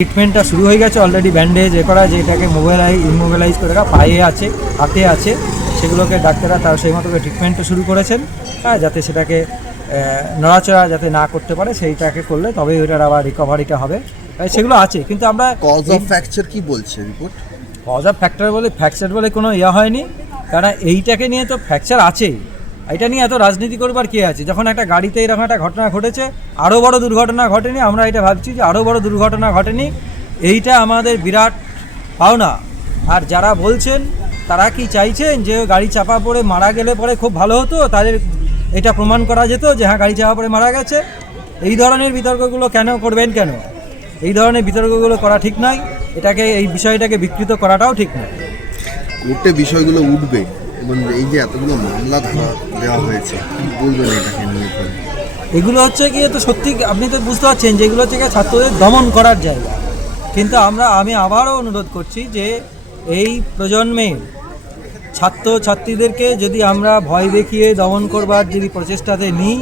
ট্রিটমেন্টটা শুরু হয়ে গেছে অলরেডি ব্যান্ডেজ এ করা যেটাকে মোবাইলাইজ ইমোবিলাইজ করে রাখা পায়ে আছে হাতে আছে সেগুলোকে ডাক্তাররা তার সেই মতো ট্রিটমেন্টটা শুরু করেছেন হ্যাঁ যাতে সেটাকে নড়াচড়া যাতে না করতে পারে সেইটাকে করলে তবেই ওটার আবার রিকভারিটা হবে। তাই সেগুলো আছে কিন্তু আমরা কজ অফ ফ্র্যাকচার কি বলছে রিপোর্ট কজ অফ ফ্যাক্টর বলে ফ্র্যাকচার বলে কোনো ইয়ে হয়নি কারণ এইটাকে নিয়ে তো ফ্র্যাকচার আছেই। এটা নিয়ে এত রাজনীতি করবার কে আছে? যখন একটা গাড়িতে এরকম একটা ঘটনা ঘটেছে আরও বড় দুর্ঘটনা ঘটেনি, আমরা এটা ভাবছি যে আরও বড় দুর্ঘটনা ঘটেনি, এইটা আমাদের বিরাট পাওনা। আর যারা বলছেন, তারা কি চাইছেন যে গাড়ি চাপা পড়ে মারা গেলে পরে খুব ভালো হতো? তাদের এটা প্রমাণ করা যেত যে হ্যাঁ গাড়ি চাপা পড়ে মারা গেছে। এই ধরনের বিতর্কগুলো কেন করবেন কেন? এই ধরনের বিতর্কগুলো করা ঠিক নয়। এটাকে, এই বিষয়টাকে বিকৃত করাটাও ঠিক নয়। বিষয়গুলো উঠবে। এবং এই যে এতগুলো মামলা ধরা দেওয়া হয়েছে বলবেন এটাকে নিয়ে পরে? এগুলো হচ্ছে গিয়ে তো সত্যি আপনি তো বুঝতে পারছেন যে এগুলো হচ্ছে ছাত্রদের দমন করার জায়গা। কিন্তু আমরা, আমি আবারও অনুরোধ করছি যে এই প্রজন্মে ছাত্র ছাত্রীদেরকে যদি আমরা ভয় দেখিয়ে দমন করবার যদি প্রচেষ্টাতে নিই,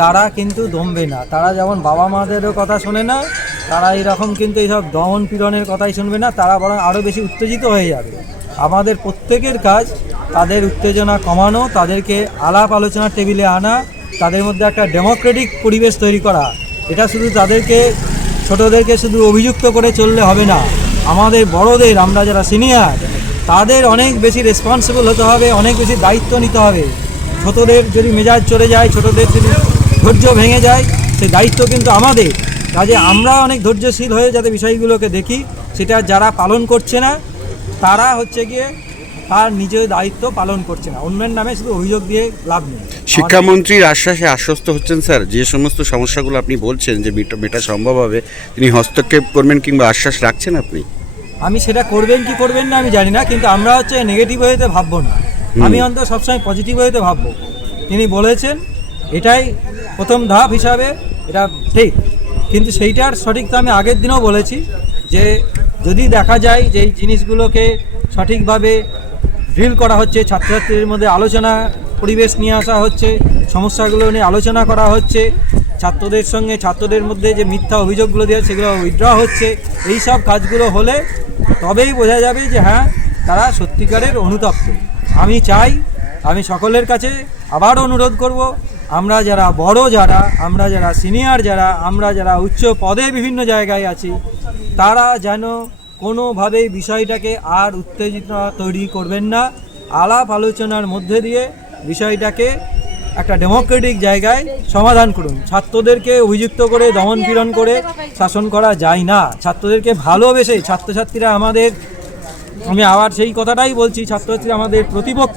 তারা কিন্তু দমবে না। তারা যেমন বাবা মাদেরও কথা শোনে না, তারা এরকম কিন্তু এইসব দমন পীড়নের কথাই শুনবে না, তারা বরং আরও বেশি উত্তেজিত হয়ে যাবে। আমাদের প্রত্যেকের কাজ তাদের উত্তেজনা কমানো, তাদেরকে আলাপ আলোচনার টেবিলে আনা, তাদের মধ্যে একটা ডেমোক্রেটিক পরিবেশ তৈরি করা। এটা শুধু তাদেরকে, ছোটদেরকে শুধু অভিযুক্ত করে চললে হবে না। আমাদের বড়দের, আমরা যারা সিনিয়র, তাদের অনেক বেশি রেসপন্সিবল হতে হবে, অনেক বেশি দায়িত্ব নিতে হবে। ছোটদের যদি মেজাজ চলে যায়, ছোটদের যদি ধৈর্য ভেঙে যায় সেই দায়িত্ব কিন্তু আমাদের। কাজে আমরা অনেক ধৈর্যশীল হয়ে যাতে বিষয়গুলোকে দেখি, সেটা যারা পালন করছে না, তারা হচ্ছে গিয়ে তার নিজের দায়িত্ব পালন করছে না। অন্যের নামে শুধু অভিযোগ দিয়ে লাভ নেই। শিক্ষামন্ত্রীর আশ্বাসে আশ্বস্ত হচ্ছেন স্যার। যে সমস্ত সমস্যাগুলো আপনি বলছেন যে মেটা সম্ভব হবে তিনি হস্তক্ষেপ করবেন কিংবা আশ্বাস রাখছেন আপনি? আমি সেটা করবেন কি করবেন না আমি জানি না কিন্তু আমরা হচ্ছে নেগেটিভ ওয়েতে ভাববো না। আমি অন্তত সবসময় পজিটিভ ওয়েতে ভাববো। তিনি বলেছেন এটাই প্রথম ধাপ হিসাবে এটা ঠিক। কিন্তু সেইটার সঠিকতা আমি আগের দিনও বলেছি যে যদি দেখা যায় যে এই জিনিসগুলোকে সঠিকভাবে ড্রিল করা হচ্ছে, ছাত্রছাত্রীদের মধ্যে আলোচনা, পরিবেশ নিয়ে আসা হচ্ছে, সমস্যাগুলো নিয়ে আলোচনা করা হচ্ছে, ছাত্রদের সঙ্গে ছাত্রদের মধ্যে যে মিথ্যা অভিযোগগুলো দেওয়া, সেগুলো উইথড্র হচ্ছে। এই সব কাজগুলো হলে তবেই বোঝা যাবে যে হ্যাঁ তারা সত্যিকারের অনুতপ্ত। আমি চাই, আমি সকলের কাছে আবার অনুরোধ করব, আমরা যারা বড় যারা, আমরা যারা সিনিয়র যারা, আমরা যারা উচ্চ পদে বিভিন্ন জায়গায় আছি, তারা যেন কোনোভাবেই বিষয়টাকে আর উত্তেজনা তৈরি করবেন না। আলাপ আলোচনার মধ্যে দিয়ে বিষয়টাকে একটা ডেমোক্রেটিক জায়গায় সমাধান করুন। ছাত্রদেরকে অভিযুক্ত করে দমন পীড়ন করে শাসন করা যায় না। ছাত্রদেরকে ভালোবেসে ছাত্রছাত্রীরা আমাদের, আমি আবার সেই কথাটাই বলছি ছাত্রছাত্রীরা আমাদের প্রতিপক্ষ